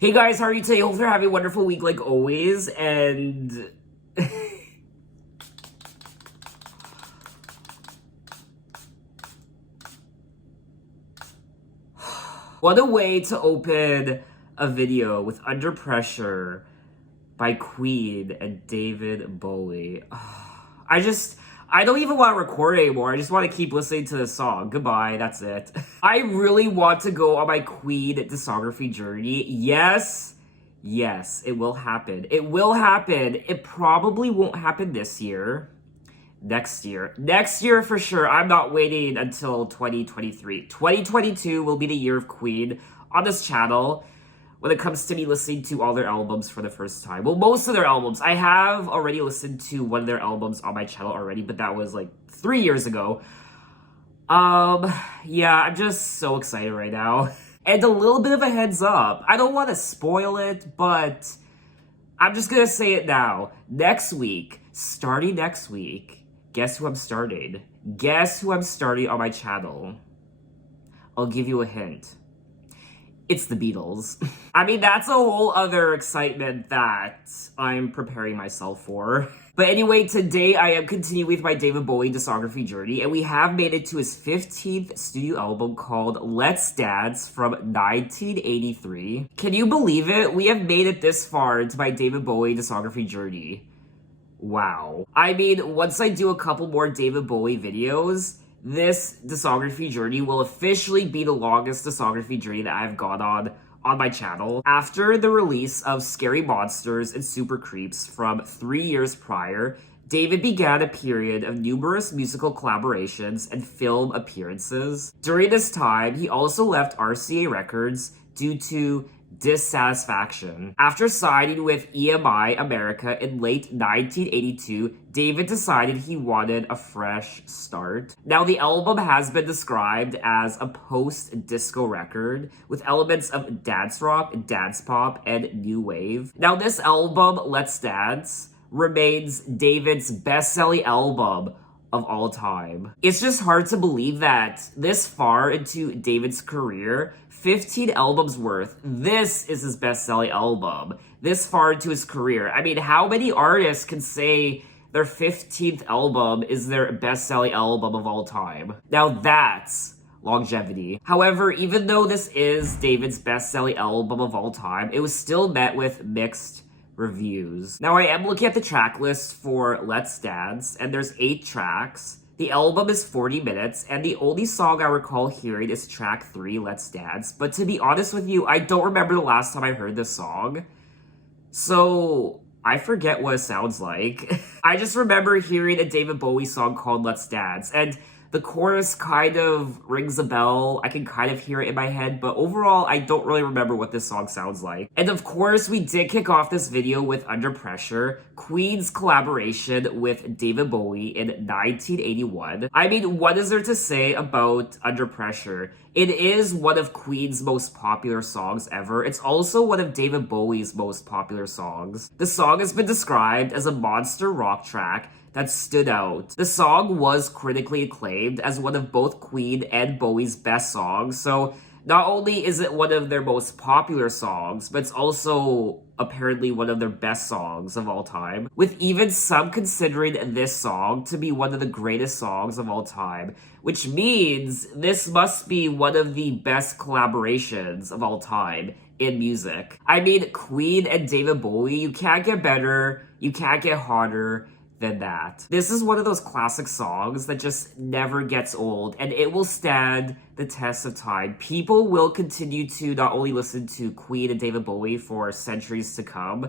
Hey guys, how are you today? Hope you're having a wonderful week like always, and what a way to open a video with Under Pressure by Queen and David Bowie. I don't even want to record anymore. I just want to keep listening to the song. Goodbye, that's it. I really want to go on my Queen discography journey. Yes, it will happen. It will happen. It probably won't happen this year. Next year. Next year for sure. I'm not waiting until 2023. 2022 will be the year of Queen on this channel when it comes to me listening to all their albums for the first time. Well, most of their albums. I have already listened to one of their albums on my channel already, but that was like 3 years ago. Yeah, I'm just so excited right now. And a little bit of a heads up. I don't want to spoil it, but I'm just gonna say it now. Next week, starting next week, guess who I'm starting? Guess who I'm starting on my channel? I'll give you a hint. It's the Beatles. I mean, that's a whole other excitement that I'm preparing myself for. But anyway, today I am continuing with my David Bowie discography journey, and we have made it to his 15th studio album called Let's Dance from 1983. Can you believe it? We have made it this far into my David Bowie discography journey. Wow. I mean, once I do a couple more David Bowie videos, this discography journey will officially be the longest discography journey that I've gone on my channel. After the release of Scary Monsters and Super Creeps from 3 years prior, David began a period of numerous musical collaborations and film appearances. During this time, he also left RCA Records due to dissatisfaction. After signing with EMI America in late 1982, David decided he wanted a fresh start. Now, the album has been described as a post-disco record with elements of dance rock, dance pop, and new wave. Now, this album, Let's Dance, remains David's best-selling album of all time. It's just hard to believe that this far into David's career, 15 albums worth, this is his best-selling album. This far into his career. I mean, how many artists can say their 15th album is their best-selling album of all time? Now that's longevity. However, even though this is David's best-selling album of all time, it was still met with mixed reviews. Now, I am looking at the track list for Let's Dance, and there's 8 tracks. The album is 40 minutes, and the only song I recall hearing is track 3, Let's Dance. But to be honest with you, I don't remember the last time I heard this song. So I forget what it sounds like. I just remember hearing a David Bowie song called Let's Dance, and the chorus kind of rings a bell. I can kind of hear it in my head, but overall, I don't really remember what this song sounds like. And of course, we did kick off this video with Under Pressure, Queen's collaboration with David Bowie in 1981. I mean, what is there to say about Under Pressure? It is one of Queen's most popular songs ever. It's also one of David Bowie's most popular songs. The song has been described as a monster rock track that stood out. The song was critically acclaimed as one of both Queen and Bowie's best songs, so not only is it one of their most popular songs, but it's also apparently one of their best songs of all time, with even some considering this song to be one of the greatest songs of all time, which means this must be one of the best collaborations of all time in music. I mean, Queen and David Bowie, you can't get better, you can't get hotter than that. This is one of those classic songs that just never gets old, and it will stand the test of time. People will continue to not only listen to Queen and David Bowie for centuries to come,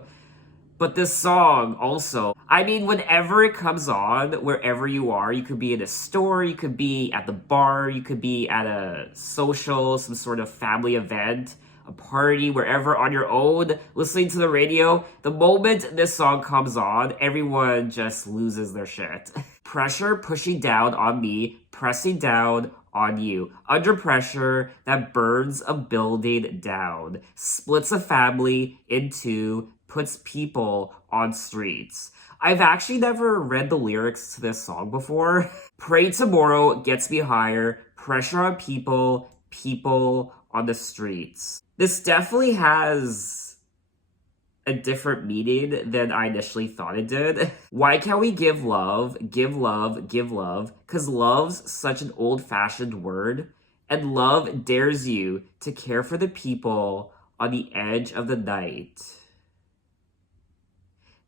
but this song also. I mean, whenever it comes on, wherever you are, you could be in a store, you could be at the bar, you could be at a social, some sort of family event, a party, wherever, on your own, listening to the radio, the moment this song comes on, everyone just loses their shit. Pressure pushing down on me, pressing down on you. Under pressure that burns a building down, splits a family in two, puts people on streets. I've actually never read the lyrics to this song before. Pray tomorrow gets me higher, pressure on people, people on the streets. This definitely has a different meaning than I initially thought it did. Why can't we give love, give love, give love? Because love's such an old-fashioned word, and love dares you to care for the people on the edge of the night.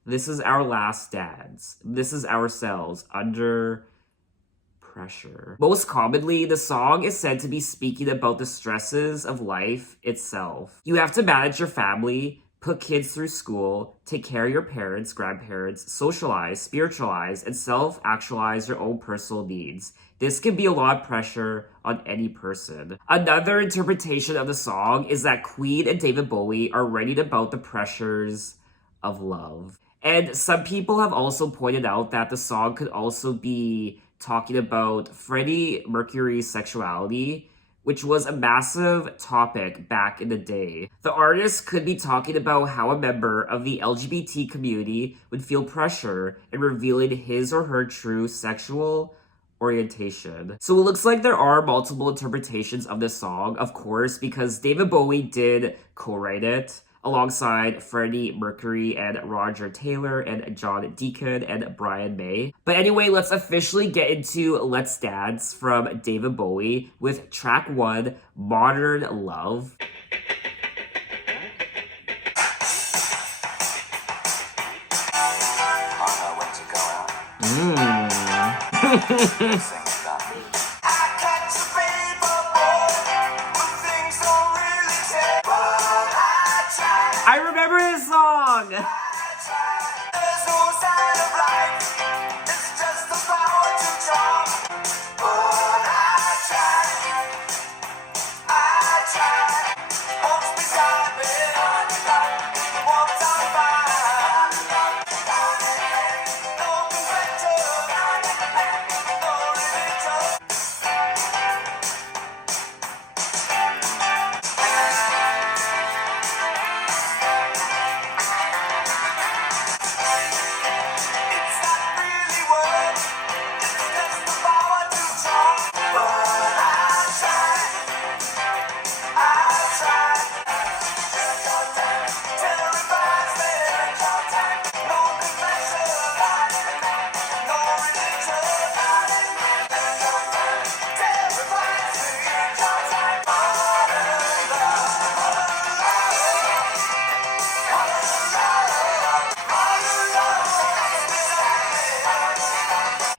This is our last dance. This is ourselves under pressure. Most commonly, the song is said to be speaking about the stresses of life itself. You have to manage your family, put kids through school, take care of your parents, grandparents, socialize, spiritualize, and self-actualize your own personal needs. This can be a lot of pressure on any person. Another interpretation of the song is that Queen and David Bowie are writing about the pressures of love. And some people have also pointed out that the song could also be talking about Freddie Mercury's sexuality, which was a massive topic back in the day. The artist could be talking about how a member of the LGBT community would feel pressure in revealing his or her true sexual orientation. So it looks like there are multiple interpretations of this song, of course, because David Bowie did co-write it alongside Freddie Mercury and Roger Taylor and John Deacon and Brian May. But anyway, let's officially get into Let's Dance from David Bowie with track 1, Modern Love. I remember this song!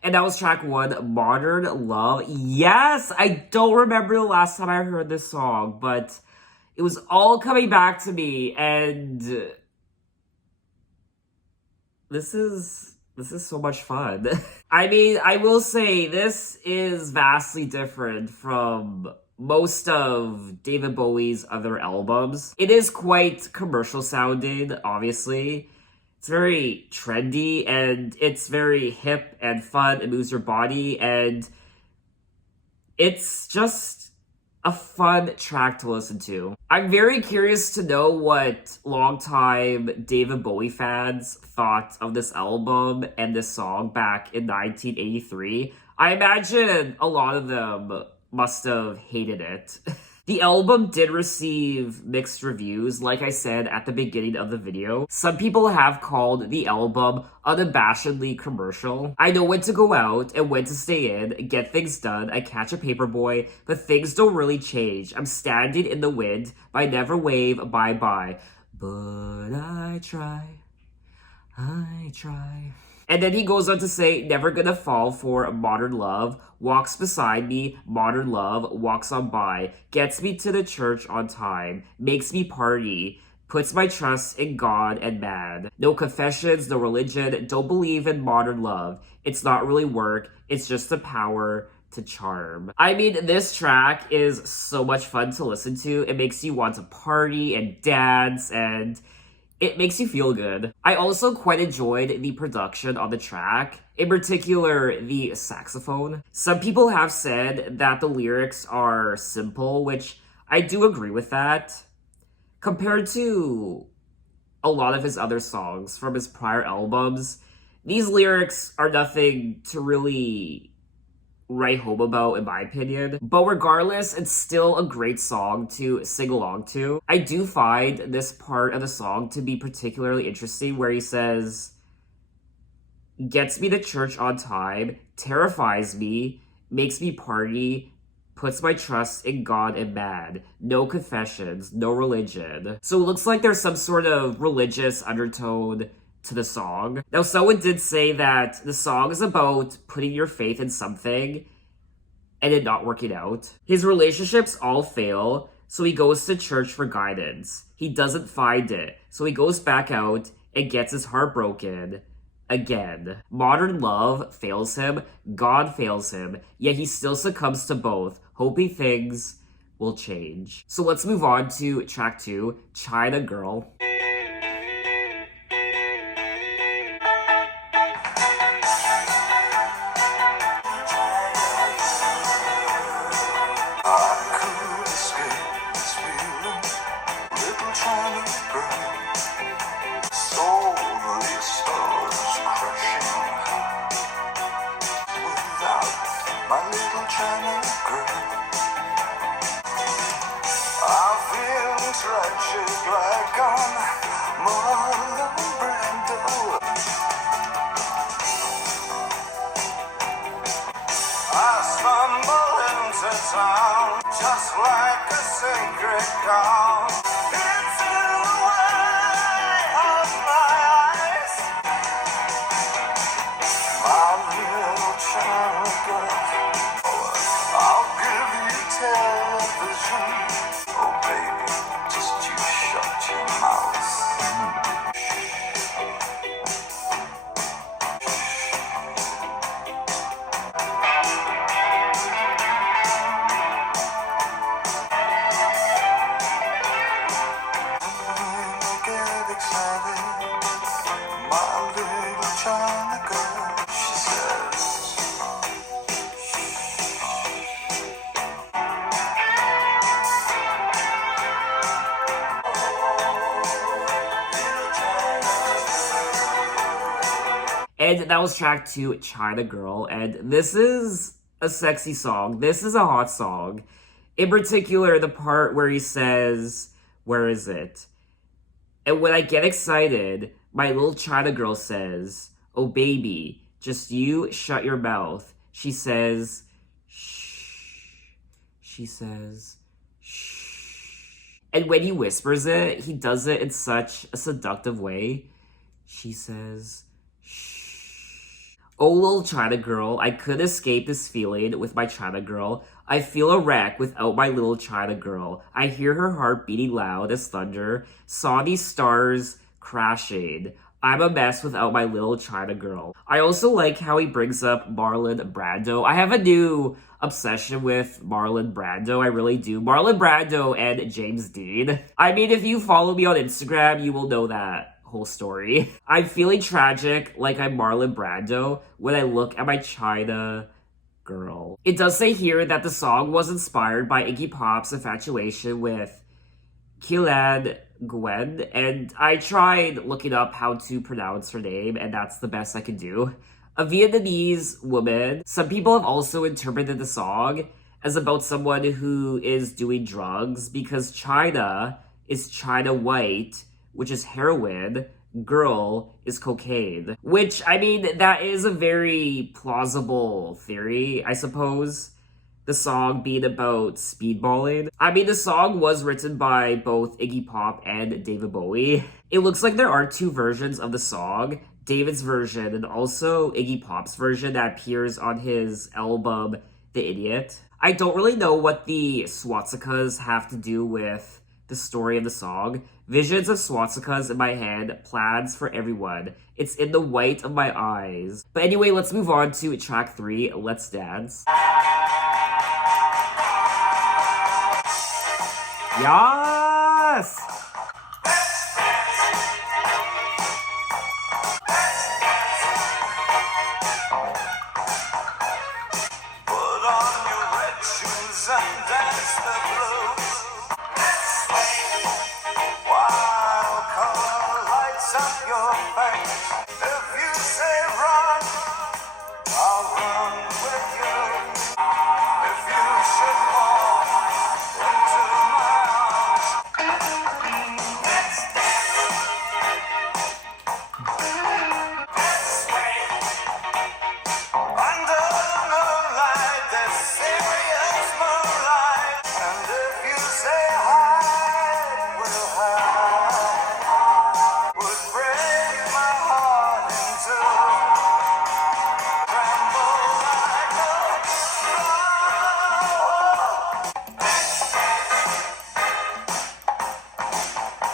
And that was track 1, Modern Love. Yes, I don't remember the last time I heard this song, but it was all coming back to me, and this is so much fun. I mean, I will say this is vastly different from most of David Bowie's other albums. It is quite commercial sounding, obviously. It's very trendy, and it's very hip and fun. It moves your body, and it's just a fun track to listen to. I'm very curious to know what longtime David Bowie fans thought of this album and this song back in 1983. I imagine a lot of them must have hated it. The album did receive mixed reviews, like I said at the beginning of the video. Some people have called the album unabashedly commercial. I know when to go out and when to stay in, get things done, I catch a paperboy, but things don't really change. I'm standing in the wind, but I never wave bye-bye. But I try. And then he goes on to say, never gonna fall for modern love, walks beside me, modern love, walks on by, gets me to the church on time, makes me party, puts my trust in God and man. No confessions, no religion, don't believe in modern love. It's not really work, it's just the power to charm. I mean, this track is so much fun to listen to. It makes you want to party and dance, and it makes you feel good. I also quite enjoyed the production on the track, in particular the saxophone. Some people have said that the lyrics are simple, which I do agree with that. Compared to a lot of his other songs from his prior albums, these lyrics are nothing to really write home about, in my opinion. But regardless, it's still a great song to sing along to. I do find this part of the song to be particularly interesting, where he says, gets me to church on time, terrifies me, makes me party, puts my trust in God and man. No confessions, no religion. So it looks like there's some sort of religious undertone to the song. Now, someone did say that the song is about putting your faith in something and it not working out. His relationships all fail, so he goes to church for guidance. He doesn't find it, so he goes back out and gets his heart broken again. Modern love fails him, God fails him, yet he still succumbs to both, hoping things will change. So let's move on to track 2, China Girl. Just like a sacred cow, it's in the way of my eyes. My little child girl, I'll give you television. Oh baby, just you shut your mouth. And that was track 2, China Girl. And this is a sexy song. This is a hot song. In particular, the part where he says, where is it? And when I get excited, my little China Girl says, oh baby, just you shut your mouth. She says, shh. She says, shh. And when he whispers it, he does it in such a seductive way. She says, shh. Oh, little China Girl, I could escape this feeling with my China Girl. I feel a wreck without my little China Girl. I hear her heart beating loud as thunder. Saw these stars crashing. I'm a mess without my little China Girl. I also like how he brings up Marlon Brando. I have a new obsession with Marlon Brando. I really do. Marlon Brando and James Dean. I mean, if you follow me on Instagram, you will know that whole story. I'm feeling tragic like I'm Marlon Brando when I look at my China Girl. It does say here that the song was inspired by Iggy Pop's infatuation with Keelan Gwen, and I tried looking up how to pronounce her name, and that's the best I could do. A Vietnamese woman. Some people have also interpreted the song as about someone who is doing drugs, because China is China White, which is heroin, girl is cocaine. Which, I mean, that is a very plausible theory, I suppose. The song being about speedballing. I mean, the song was written by both Iggy Pop and David Bowie. It looks like there are 2 versions of the song. David's version and also Iggy Pop's version that appears on his album, The Idiot. I don't really know what the swastikas have to do with the story of the song. Visions of swastikas in my head, plans for everyone. It's in the white of my eyes. But anyway, let's move on to track 3, Let's Dance. Yes! Put on your red shoes and dance the blues. Let's swing while color lights up your face. If you say run, I'll run with you. Let's sway under the moonlight, the serious moonlight. And if you say hide, we'll hide. Would break my heart in two. Tremble like a flower. Let's dance, dance, dance,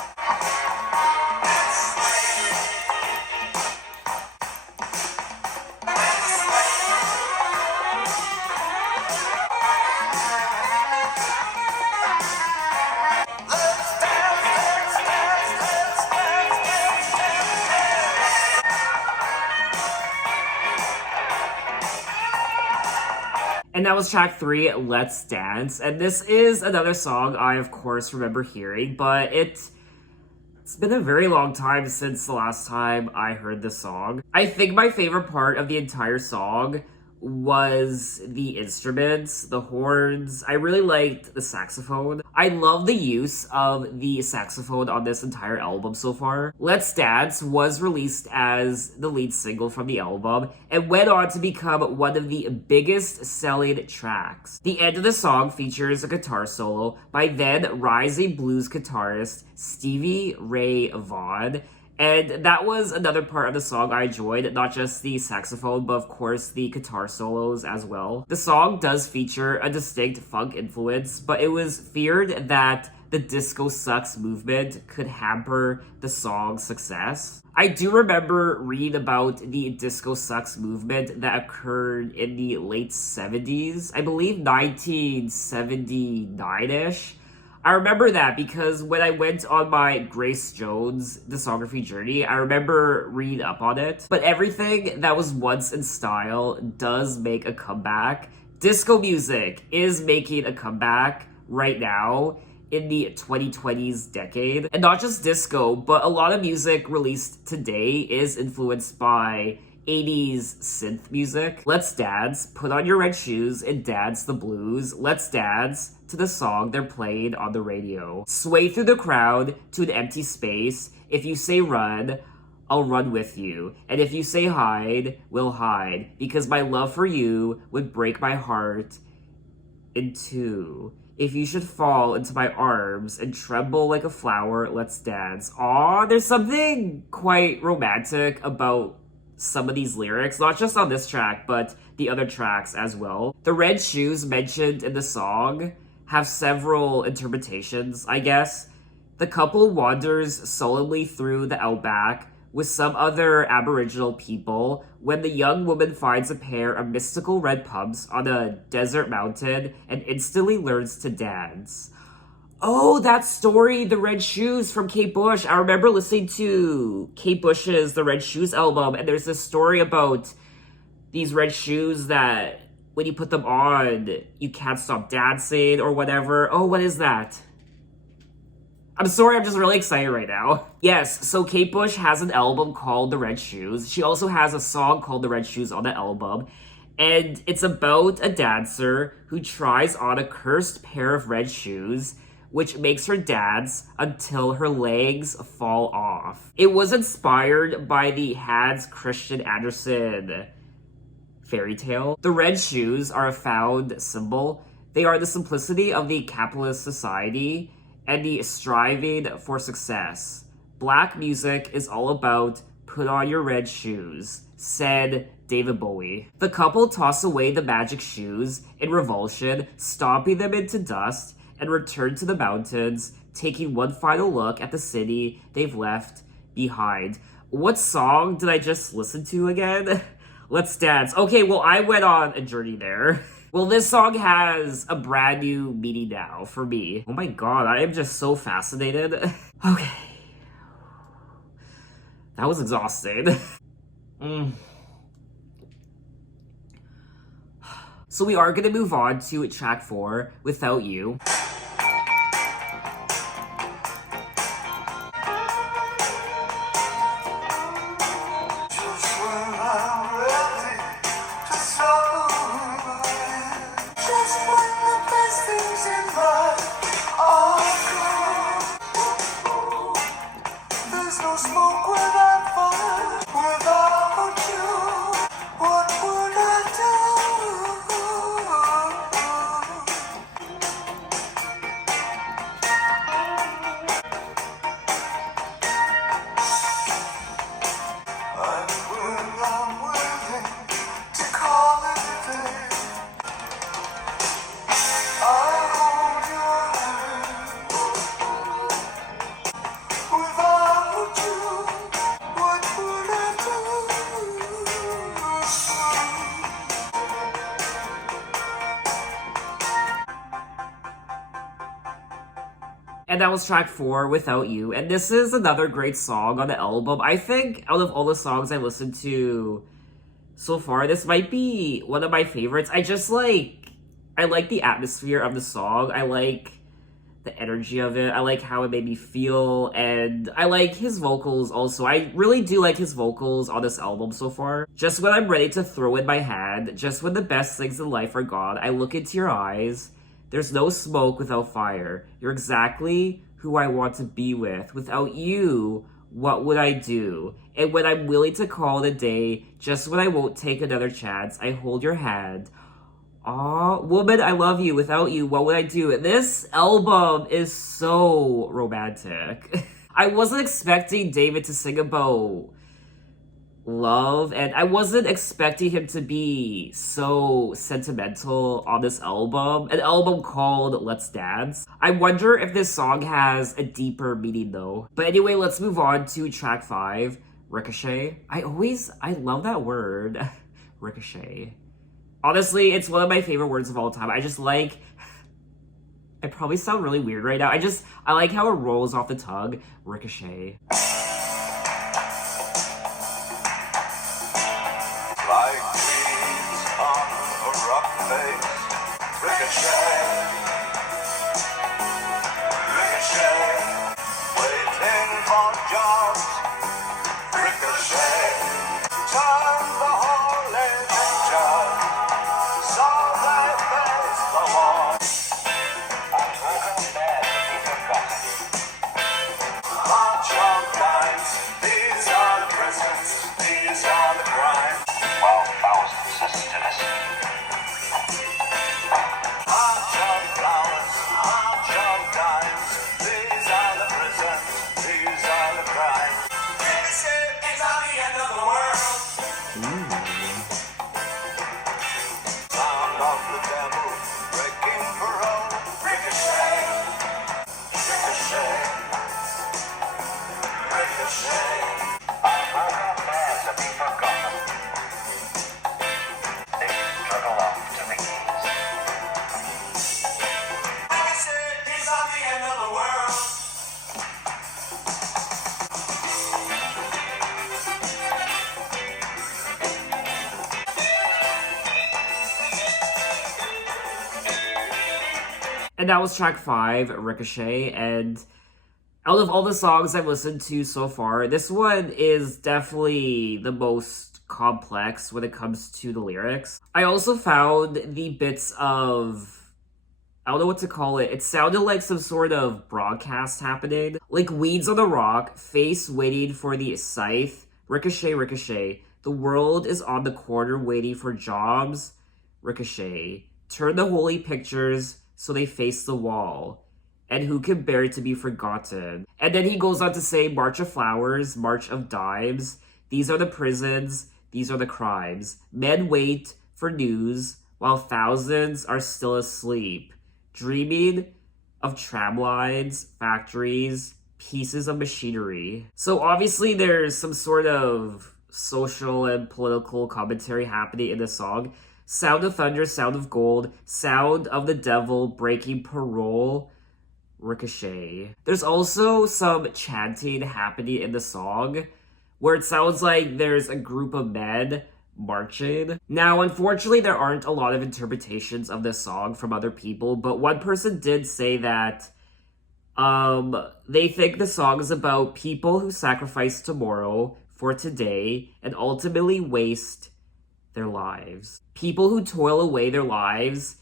dance, dance, dance, dance, dance. And that was track 3, Let's Dance. And this is another song I, of course, remember hearing, but it's been a very long time since the last time I heard this song. I think my favorite part of the entire song was the instruments, the horns. I really liked the saxophone. I love the use of the saxophone on this entire album so far. Let's Dance was released as the lead single from the album and went on to become one of the biggest selling tracks. The end of the song features a guitar solo by then rising blues guitarist Stevie Ray Vaughan. And that was another part of the song I enjoyed, not just the saxophone, but of course the guitar solos as well. The song does feature a distinct funk influence, but it was feared that the disco sucks movement could hamper the song's success. I do remember reading about the disco sucks movement that occurred in the late 70s, I believe 1979-ish. I remember that because when I went on my Grace Jones discography journey, I remember reading up on it. But everything that was once in style does make a comeback. Disco music is making a comeback right now in the 2020s decade. And not just disco, but a lot of music released today is influenced by 80s synth music. Let's dance, put on your red shoes, and dance the blues. Let's dance to the song they're playing on the radio. Sway through the crowd to an empty space. If you say run, I'll run with you. And if you say hide, we'll hide. Because my love for you would break my heart in two. If you should fall into my arms and tremble like a flower, let's dance. Aw, there's something quite romantic about some of these lyrics, not just on this track, but the other tracks as well. The red shoes mentioned in the song have several interpretations, I guess. The couple wanders solemnly through the outback with some other Aboriginal people when the young woman finds a pair of mystical red pumps on a desert mountain and instantly learns to dance. Oh, that story, The Red Shoes from Kate Bush. I remember listening to Kate Bush's The Red Shoes album, and there's this story about these red shoes that when you put them on, you can't stop dancing or whatever. Oh, what is that? I'm sorry, I'm just really excited right now. Yes, so Kate Bush has an album called The Red Shoes. She also has a song called The Red Shoes on the album. And it's about a dancer who tries on a cursed pair of red shoes, which makes her dance until her legs fall off. It was inspired by the Hans Christian Andersen fairy tale. The red shoes are a found symbol. They are the simplicity of the capitalist society and the striving for success. Black music is all about put on your red shoes, said David Bowie. The couple toss away the magic shoes in revulsion, stomping them into dust, and return to the mountains, taking one final look at the city they've left behind. What song did I just listen to again? Let's Dance. Okay, well, I went on a journey there. Well, this song has a brand new meaning now for me. Oh my god, I am just so fascinated. Okay. That was exhausting. So we are gonna move on to track 4, Without You. Just when I'm ready to start, just when the best things in life are gone. There's no smoke without fire. And that was track 4, Without You. And this is another great song on the album. I think out of all the songs I listened to so far, this might be one of my favorites. I like the atmosphere of the song. I like the energy of it. I like how it made me feel, and I like his vocals also. I really do like his vocals on this album so far. Just when I'm ready to throw in my hand, just when the best things in life are gone, I look into your eyes. There's no smoke without fire. You're exactly who I want to be with. Without you, what would I do? And when I'm willing to call it a day, just when I won't take another chance, I hold your hand. Aw, woman, I love you. Without you, what would I do? This album is so romantic. I wasn't expecting David to sing about love, and I wasn't expecting him to be so sentimental on this album. An album called Let's Dance. I wonder if this song has a deeper meaning though. But anyway, let's move on to track 5, Ricochet. I love that word. Ricochet. Honestly, it's one of my favorite words of all time. I probably sound really weird right now. I like how it rolls off the tongue. Ricochet. Like leaves on a rock face, ricochet, ricochet, waiting for jobs, ricochet, turn the holy picture, so they face the wall. I'm broken bad to be forgotten. March on lines, these are the prisons, these are the crimes. 12,000 listen to this. March on flowers, march on dimes. These are the prisons, these are the crimes. Ricochet, it's on the end of the world. Sound of the devil, breaking parole. Ricochet, ricochet, ricochet. I'm broken man to be forgotten. They struggle off to the keys. Ricochet is on the end of the world. And that was track 5, Ricochet. And out of all the songs I've listened to so far, this one is definitely the most complex when it comes to the lyrics. I also found the bits of, I don't know what to call it. It sounded like some sort of broadcast happening. Like weeds on the rock, face waiting for the scythe. Ricochet, ricochet. The world is on the corner waiting for jobs. Ricochet. Turn the holy pictures so they face the wall. And who can bear to be forgotten? And then he goes on to say, March of flowers, march of dimes. These are the prisons, these are the crimes. Men wait for news while thousands are still asleep, dreaming of tramlines, factories, pieces of machinery. So obviously there's some sort of social and political commentary happening in the song. Sound of thunder, sound of gold, sound of the devil breaking parole. Ricochet. There's also some chanting happening in the song where it sounds like there's a group of men marching. Now, unfortunately, there aren't a lot of interpretations of this song from other people, but one person did say that they think the song is about people who sacrifice tomorrow for today and ultimately waste their lives. People who toil away their lives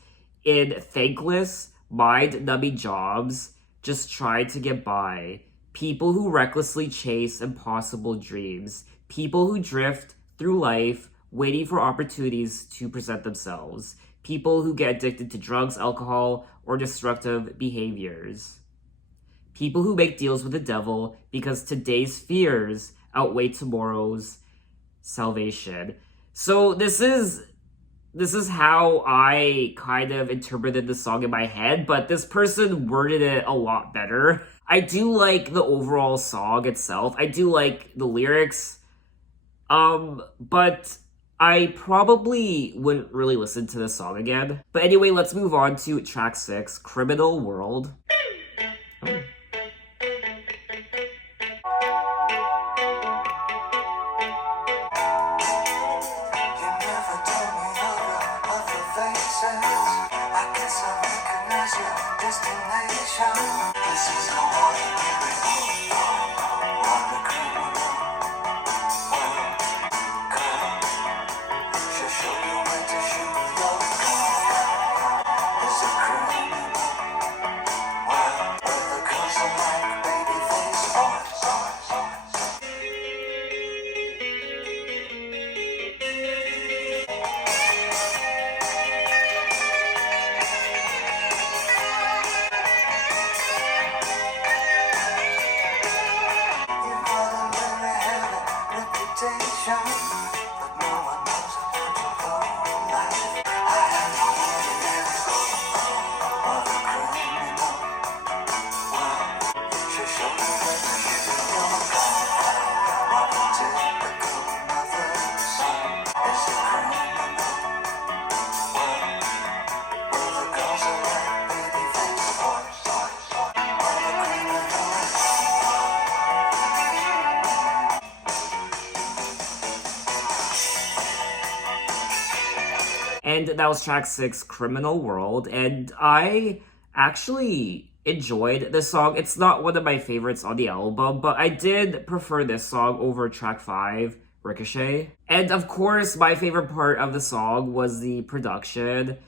in thankless, mind-numbing jobs just try to get by. People who recklessly chase impossible dreams. People who drift through life waiting for opportunities to present themselves. People who get addicted to drugs, alcohol, or destructive behaviors. People who make deals with the devil because today's fears outweigh tomorrow's salvation. So this is how I kind of interpreted the song in my head, but this person worded it a lot better. I do like the overall song itself. I do like the lyrics. But I probably wouldn't really listen to this song again. But anyway, let's move on to track 6, Criminal World. Oh. your destination. This is no ordinary wonder criminal. Well, come, she'll show you where to shoot your gun. It's a criminal. Well, with the girls are like baby face boys. You've got a very heavy reputation, but no one knows about your whole life. I am no ordinary wonder criminal. Well, she'll show you where to shoot your gun. What a typical mother's son is a criminal. Well, the girls are like baby face boys. What a criminal. And that was track 6, Criminal World, and I actually enjoyed this song. It's not one of my favorites on the album, but I did prefer this song over track 5, Ricochet. And of course, my favorite part of the song was the production.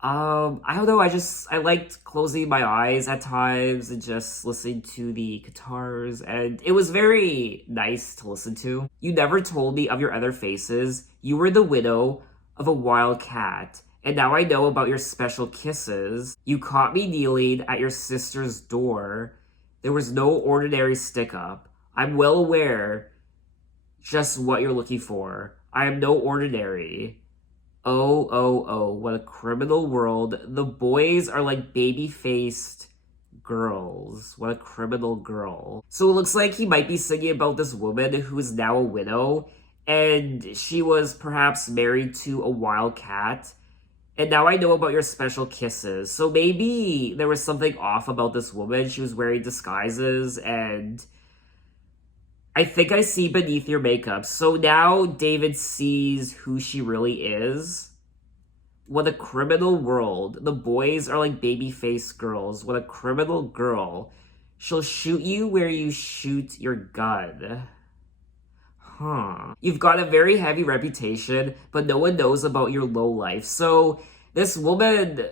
I don't know, I liked closing my eyes at times and just listening to the guitars, and it was very nice to listen to. You never told me of your other faces. You were the widow of a wild cat, and now I know about your special kisses. You caught me kneeling at your sister's door. There was no ordinary stick-up. I'm well aware just what you're looking for. I am no ordinary. Oh, oh, oh, what a criminal world. The boys are like baby-faced girls. What a criminal girl. So it looks like he might be singing about this woman who is now a widow, and she was perhaps married to a wild cat. And now I know about your special kisses. So maybe there was something off about this woman. She was wearing disguises, and I think I see beneath your makeup. So now David sees who she really is. What a criminal world. The boys are like baby-faced girls. What a criminal girl. She'll shoot you where you shoot your gun. Huh. You've got a very heavy reputation, but no one knows about your low life. So this woman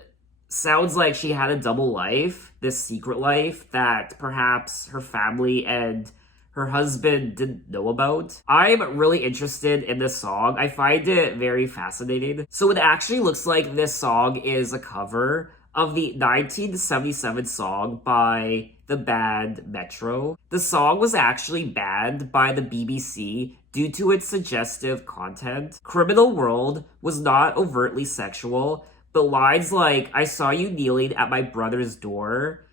sounds like she had a double life, this secret life that perhaps her family and her husband didn't know about. I'm really interested in this song. I find it very fascinating. So it actually looks like this song is a cover of the 1977 song by the band Metro. The song was actually banned by the BBC due to its suggestive content. Criminal World was not overtly sexual, but lines like, I saw you kneeling at my brother's door,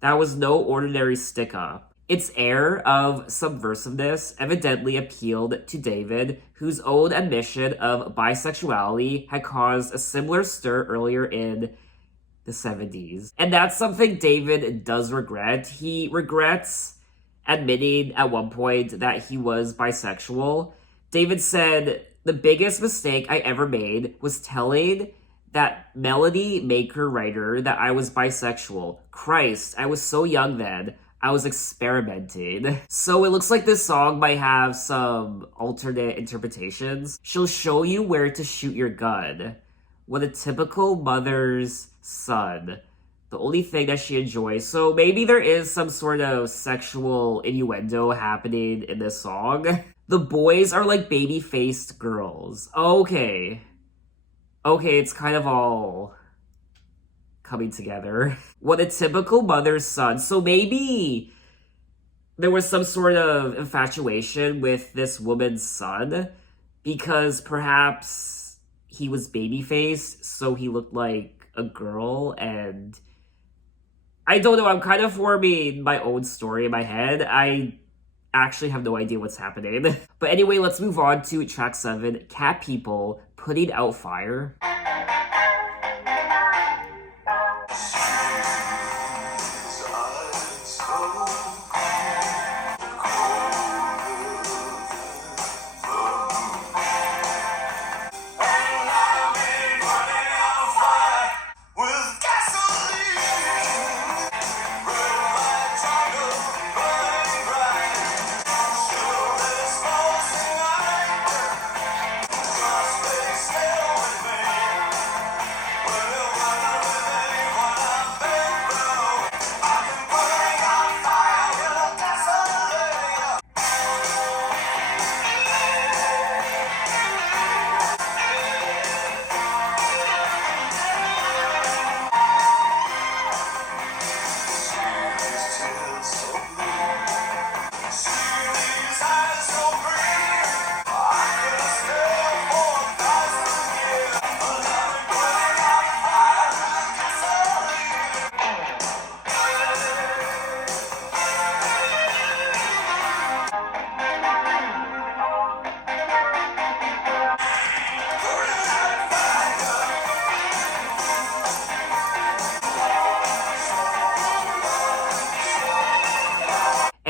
that was no ordinary stick-up. Its air of subversiveness evidently appealed to David, whose own admission of bisexuality had caused a similar stir earlier in the 70s. And that's something David does regret. He regrets admitting at one point that he was bisexual. David said, the biggest mistake I ever made was telling that melody maker writer that I was bisexual. Christ, I was so young then. I was experimenting. So it looks like this song might have some alternate interpretations. She'll show you where to shoot your gun. What a typical mother's son. The only thing that she enjoys. So maybe there is some sort of sexual innuendo happening in this song. The boys are like baby-faced girls. Okay. Okay, it's kind of all coming together. What a typical mother's son. So maybe there was some sort of infatuation with this woman's son because perhaps he was baby-faced, so he looked like a girl, and I don't know, I'm kind of forming my own story in my head. I actually have no idea what's happening. But anyway, let's move on to track 7, Cat People, Putting Out Fire. With gasoline.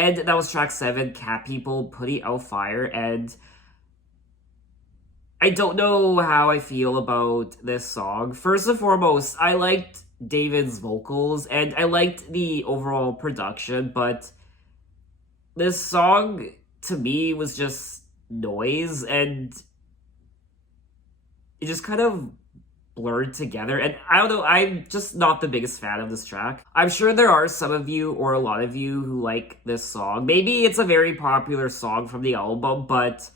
And that was track 7, Cat People, Putting Out Fire, and I don't know how I feel about this song. First and foremost, I liked David's vocals, and I liked the overall production, but this song, to me, was just noise, and it just kind of blurred together. And I don't know, I'm just not the biggest fan of this track. I'm sure there are some of you or a lot of you who like this song. Maybe it's a very popular song from the album, but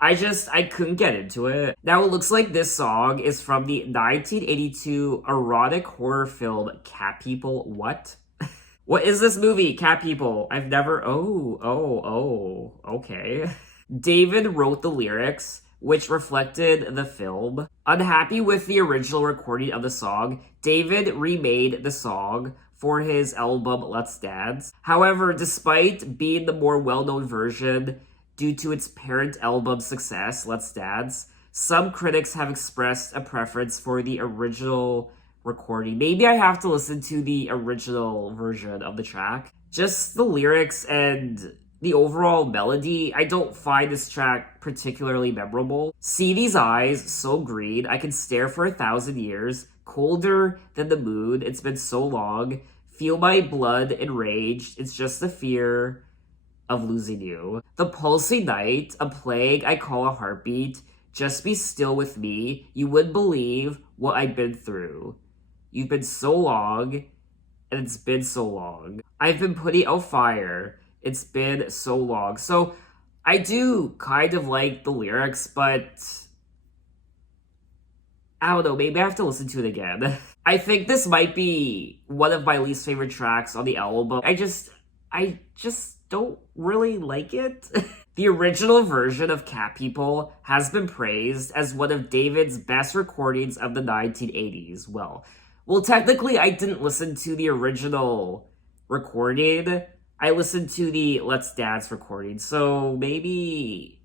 I couldn't get into it. Now it looks like this song is from the 1982 erotic horror film Cat People. What? What is this movie, Cat People? I've never. Okay. David wrote the lyrics, which reflected the film. Unhappy with the original recording of the song, David remade the song for his album Let's Dance. However, despite being the more well-known version due to its parent album success, Let's Dance, some critics have expressed a preference for the original recording. Maybe I have to listen to the original version of the track. Just the lyrics and the overall melody, I don't find this track particularly memorable. See these eyes, so green, I can stare for 1,000 years, colder than the moon, it's been so long, feel my blood enraged, it's just the fear of losing you. The pulsing night, a plague I call a heartbeat, just be still with me, you wouldn't believe what I've been through. You've been so long, and it's been so long. I've been putting out fire, it's been so long. So I do kind of like the lyrics, but I don't know, maybe I have to listen to it again. I think this might be one of my least favorite tracks on the album. I just don't really like it. The original version of Cat People has been praised as one of David's best recordings of the 1980s. Well, technically, I didn't listen to the original recording. I listened to the Let's Dance recording, so maybe...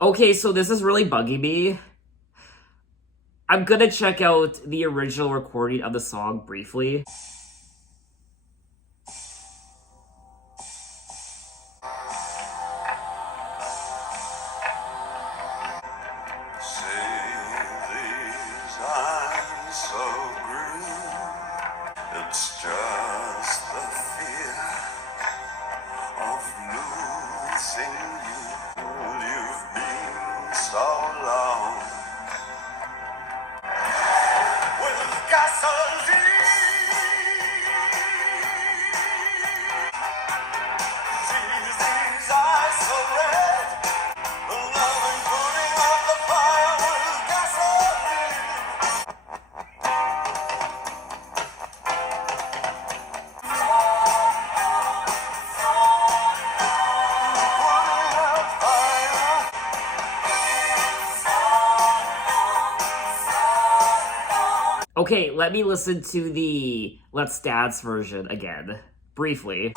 Okay, so this is really bugging me. I'm gonna check out the original recording of the song briefly. It's just the fear of losing you. You've been so long with gasoline. These eyes so red, the loving putting out the fire with gasoline. Okay, let me listen to the Let's Dance version again, briefly.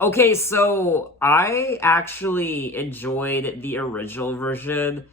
Okay, so I actually enjoyed the original version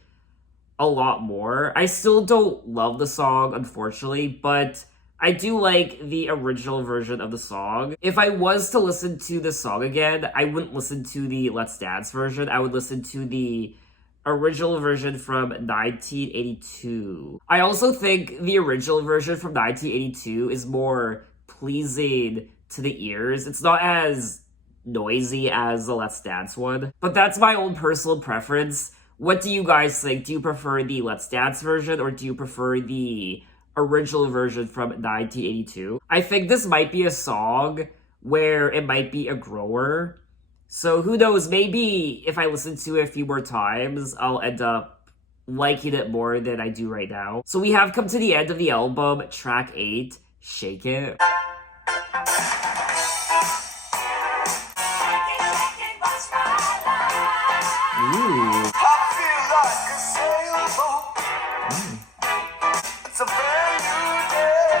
a lot more. I still don't love the song, unfortunately, but I do like the original version of the song. If I was to listen to the song again, I wouldn't listen to the Let's Dance version. I would listen to the original version from 1982. I also think the original version from 1982 is more pleasing to the ears. It's not as noisy as the Let's Dance one, but that's my own personal preference. What do you guys think? Do you prefer the Let's Dance version or do you prefer the original version from 1982? I think this might be a song where it might be a grower. So who knows, maybe if I listen to it a few more times, I'll end up liking it more than I do right now. So we have come to the end of the album, track 8, Shake It. Ooh. I feel like a sailboat. It's a brand new day.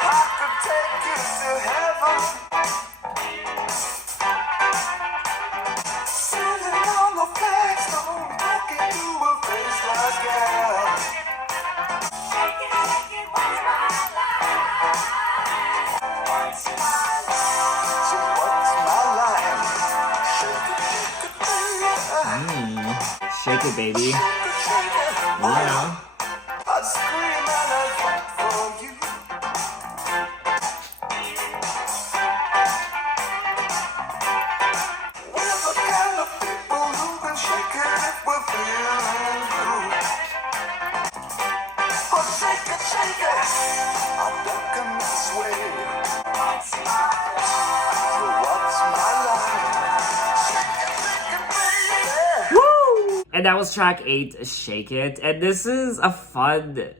I could take you to heaven. Shake it, baby. Yeah. I scream and I fight for you. We're the kind of people who can shake it if we're feeling blue. Oh, shake it, I'm ducking this way. What's my life? What's my life? Shake it, baby. Woo! And that was track 8, Shake It. And this is a fun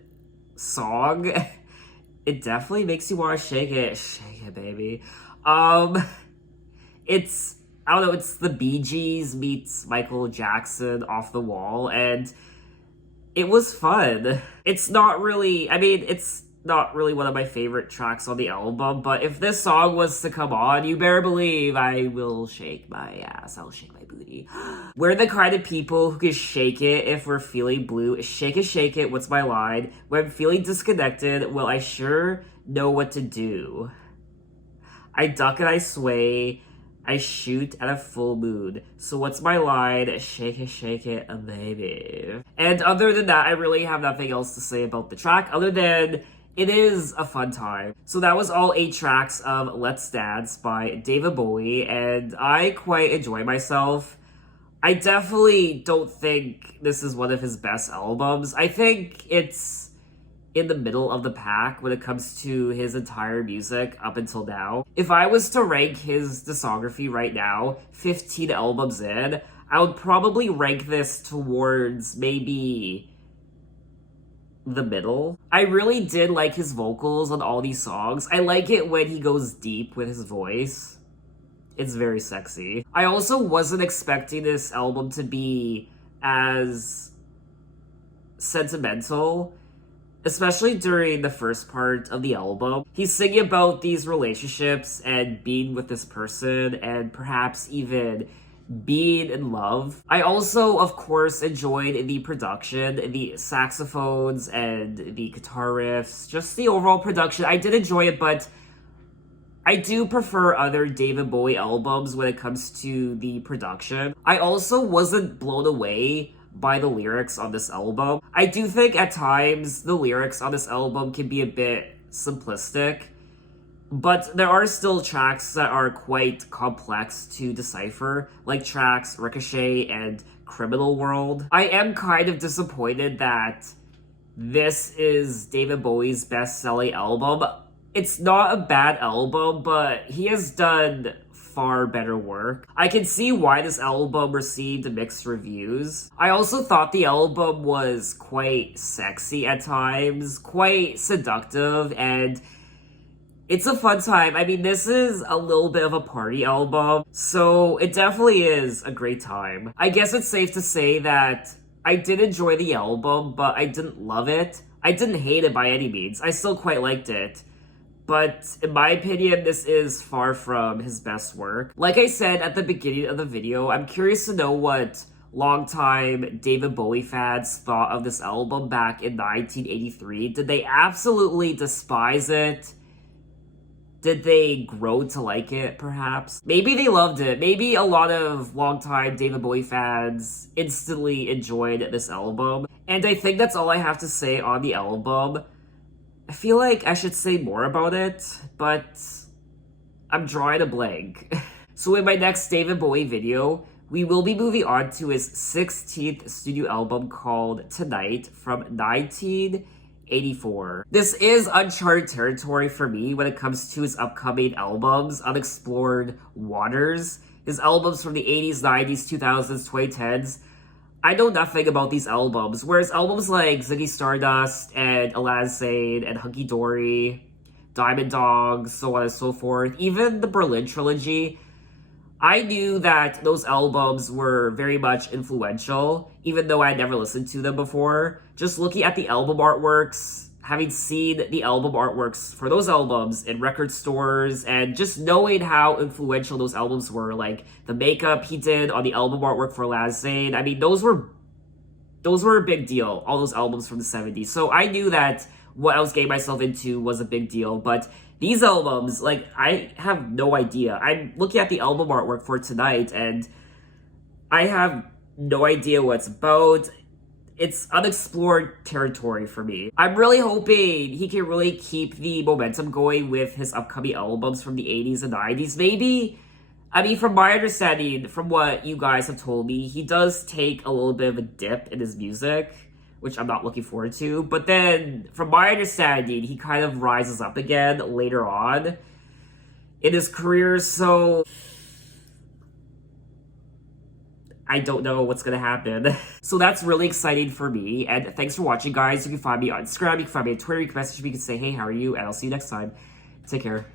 song. It definitely makes you want to shake it. Shake it, baby. It's, I don't know, it's the Bee Gees meets Michael Jackson Off the Wall, and it was fun. It's not really, I mean, it's not really one of my favorite tracks on the album, but if this song was to come on, you better believe I will shake my ass. I'll shake my booty. We're the kind of people who can shake it if we're feeling blue. Shake it, what's my line? When I'm feeling disconnected, well, I sure know what to do. I duck and I sway. I shoot at a full moon. So what's my line? Shake it, baby. And other than that, I really have nothing else to say about the track other than it is a fun time. So that was all 8 tracks of Let's Dance by David Bowie, and I quite enjoy myself. I definitely don't think this is one of his best albums. I think it's in the middle of the pack when it comes to his entire music up until now. If I was to rank his discography right now, 15 albums in, I would probably rank this towards maybe the middle. I really did like his vocals on all these songs. I like it when he goes deep with his voice. It's very sexy. I also wasn't expecting this album to be as sentimental, especially during the first part of the album. He's singing about these relationships and being with this person and perhaps even being in love. I also, of course, enjoyed the production, the saxophones and the guitar riffs, just the overall production. I did enjoy it, but I do prefer other David Bowie albums when it comes to the production. I also wasn't blown away by the lyrics on this album. I do think at times the lyrics on this album can be a bit simplistic, but there are still tracks that are quite complex to decipher, like tracks Ricochet and Criminal World. I am kind of disappointed that this is David Bowie's best-selling album. It's not a bad album, but he has done far better work. I can see why this album received mixed reviews. I also thought the album was quite sexy at times, quite seductive, and it's a fun time. I mean, this is a little bit of a party album, so it definitely is a great time. I guess it's safe to say that I did enjoy the album, but I didn't love it. I didn't hate it by any means. I still quite liked it. But in my opinion, this is far from his best work. Like I said at the beginning of the video, I'm curious to know what longtime David Bowie fans thought of this album back in 1983. Did they absolutely despise it? Did they grow to like it, perhaps? Maybe they loved it. Maybe a lot of longtime David Bowie fans instantly enjoyed this album. And I think that's all I have to say on the album. I feel like I should say more about it, but I'm drawing a blank. So in my next David Bowie video, we will be moving on to his 16th studio album called Tonight from 1984. This is uncharted territory for me when it comes to his upcoming albums, Unexplored Waters, his albums from the 80s, 90s, 2000s, 2010s. I know nothing about these albums, whereas albums like Ziggy Stardust and Aladdin Sane and Hunky Dory, Diamond Dogs, so on and so forth, even the Berlin Trilogy, I knew that those albums were very much influential, even though I had never listened to them before. Just looking at the album artworks, having seen the album artworks for those albums in record stores, and just knowing how influential those albums were, like the makeup he did on the album artwork for Aladdin Sane, I mean, those were a big deal, all those albums from the 70s. So I knew that what I was getting myself into was a big deal, but these albums, like, I have no idea. I'm looking at the album artwork for Tonight, and I have No idea what it's about. It's unexplored territory for me. I'm really hoping he can really keep the momentum going with his upcoming albums from the 80s and 90s. Maybe, I mean, from my understanding, from what you guys have told me, he does take a little bit of a dip in his music, which I'm not looking forward to. But then, from my understanding, he kind of rises up again later on in his career, so I don't know what's gonna happen. So that's really exciting for me, and thanks for watching, guys. You can find me on Instagram, you can find me on Twitter, you can message me, you can say, hey, how are you? And I'll see you next time. Take care.